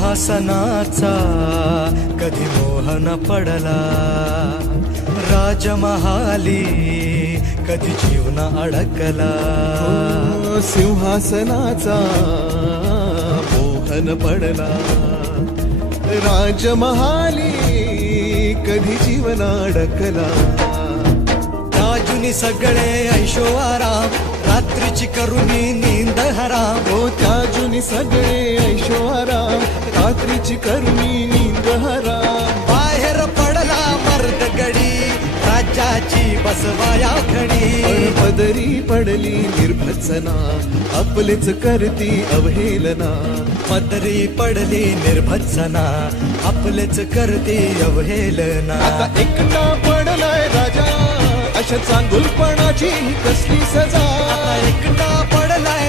सिंहासनाचा कधी मोह न पडला, राजमहाली कधी जीव न अडकला. सिंहासनाचा मोह न पडला, राजमहाली कधी जीव न अडकला. राजुनी सगळे ऐशो आराम, रात्रीची करुणी नींद हराम. हो त्याजुनी सगळे ऐशो आराम, रात्रीची करुणी नींद हराम. बाहेर पडला मर्द गडी, राज्याची बसवाया खडी. पदरी पडली निर्भत्सना, आपलेच करती अवहेलना. पदरी पडली निर्भत्सना, आपलेच करते अवहेलना. आता एकटा पडलाय राजा, अशा चांगुलपणाची कसली सजा. आता एकटा पडलाय